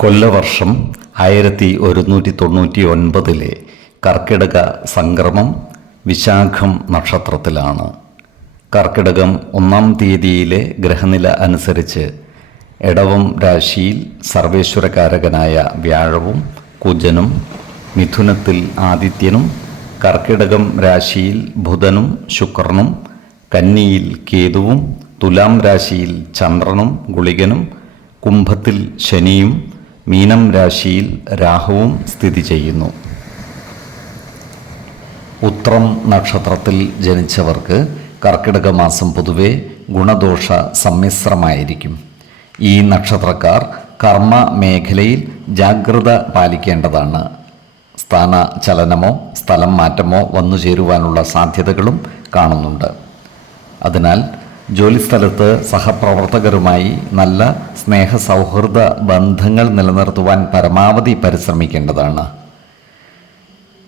കൊല്ലവർഷം ആയിരത്തി ഒരുന്നൂറ്റി തൊണ്ണൂറ്റി ഒൻപതിലെ കർക്കിടക സംക്രമം വിശാഖം നക്ഷത്രത്തിലാണ്. കർക്കിടകം ഒന്നാം തീയതിയിലെ ഗ്രഹനില അനുസരിച്ച് എടവം രാശിയിൽ സർവേശ്വരകാരകനായ വ്യാഴവും കുജനും മിഥുനത്തിൽ ആദിത്യനും കർക്കിടകം രാശിയിൽ ബുധനും ശുക്രനും കന്നിയിൽ കേതുവും തുലാം രാശിയിൽ ചന്ദ്രനും ഗുളികനും കുംഭത്തിൽ ശനിയും മീനം രാശിയിൽ രാഹുവും സ്ഥിതി ചെയ്യുന്നു. ഉത്രം നക്ഷത്രത്തിൽ ജനിച്ചവർക്ക് കർക്കിടക മാസം പൊതുവെ ഗുണദോഷ സമ്മിശ്രമായിരിക്കും. ഈ നക്ഷത്രക്കാർ കർമ്മ മേഖലയിൽ ജാഗ്രത പാലിക്കേണ്ടതാണ്. സ്ഥാന ചലനമോ സ്ഥലം മാറ്റമോ വന്നു ചേരുവാനുള്ള സാധ്യതകളും കാണുന്നുണ്ട്. അതിനാൽ ജോലിസ്ഥലത്ത് സഹപ്രവർത്തകരുമായി നല്ല സ്നേഹ സൗഹൃദ ബന്ധങ്ങൾ നിലനിർത്തുവാൻ പരമാവധി പരിശ്രമിക്കേണ്ടതാണ്.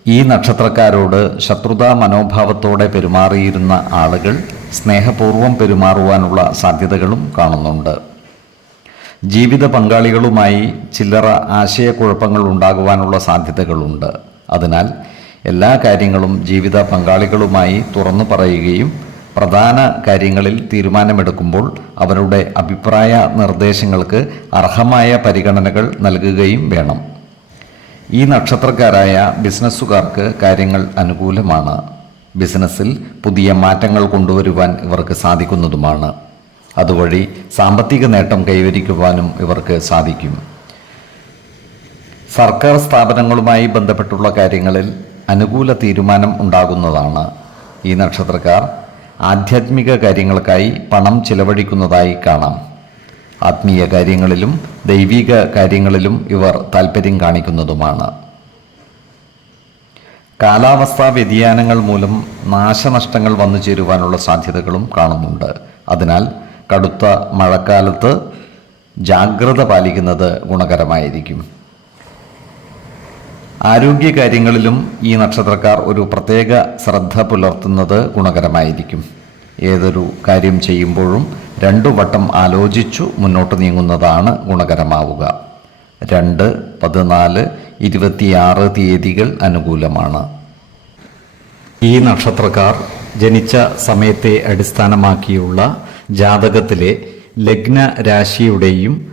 ഈ നക്ഷത്രക്കാരോട് ശത്രുതാ മനോഭാവത്തോടെ പെരുമാറിയിരുന്ന ആളുകൾ സ്നേഹപൂർവം പെരുമാറുവാനുള്ള സാധ്യതകളും കാണുന്നുണ്ട്. ജീവിത പങ്കാളികളുമായി ചില്ലറ ആശയക്കുഴപ്പങ്ങൾ ഉണ്ടാകുവാനുള്ള സാധ്യതകളുണ്ട്. അതിനാൽ എല്ലാ കാര്യങ്ങളും ജീവിത പങ്കാളികളുമായി തുറന്നു പറയുകയും പ്രധാന കാര്യങ്ങളിൽ തീരുമാനമെടുക്കുമ്പോൾ അവരുടെ അഭിപ്രായ നിർദ്ദേശങ്ങൾക്ക് അർഹമായ പരിഗണനകൾ നൽകുകയും വേണം. ഈ നക്ഷത്രക്കാരായ ബിസിനസ്സുകാർക്ക് കാര്യങ്ങൾ അനുകൂലമാണ്. ബിസിനസ്സിൽ പുതിയ മാറ്റങ്ങൾ കൊണ്ടുവരുവാൻ ഇവർക്ക് സാധിക്കുന്നതുമാണ്. അതുവഴി സാമ്പത്തിക നേട്ടം കൈവരിക്കുവാനും ഇവർക്ക് സാധിക്കും. സർക്കാർ സ്ഥാപനങ്ങളുമായി ബന്ധപ്പെട്ടുള്ള കാര്യങ്ങളിൽ അനുകൂല തീരുമാനം ഉണ്ടാകുന്നതാണ്. ഈ നക്ഷത്രക്കാർ ആധ്യാത്മിക കാര്യങ്ങൾക്കായി പണം ചിലവഴിക്കുന്നതായി കാണാം. ആത്മീയ കാര്യങ്ങളിലും ദൈവിക കാര്യങ്ങളിലും ഇവർ താൽപ്പര്യം കാണിക്കുന്നതുമാണ്. കാലാവസ്ഥാ വ്യതിയാനങ്ങൾ മൂലം നാശനഷ്ടങ്ങൾ വന്നു ചേരുവാനുള്ള സാധ്യതകളും കാണുന്നുണ്ട്. അതിനാൽ കടുത്ത മഴക്കാലത്ത് ജാഗ്രത പാലിക്കുന്നത് ഗുണകരമായിരിക്കും. ആരോഗ്യകാര്യങ്ങളിലും ഈ നക്ഷത്രക്കാർ ഒരു പ്രത്യേക ശ്രദ്ധ പുലർത്തുന്നത് ഗുണകരമായിരിക്കും. ഏതൊരു കാര്യം ചെയ്യുമ്പോഴും രണ്ടു വട്ടം ആലോചിച്ചു മുന്നോട്ട് നീങ്ങുന്നതാണ് ഗുണകരമാവുക. രണ്ട് പതിനാല് ഇരുപത്തിയാറ് തീയതികൾ അനുകൂലമാണ്. ഈ നക്ഷത്രക്കാർ ജനിച്ച സമയത്തെ അടിസ്ഥാനമാക്കിയുള്ള ജാതകത്തിലെ ലഗ്ന രാശിയുടെയും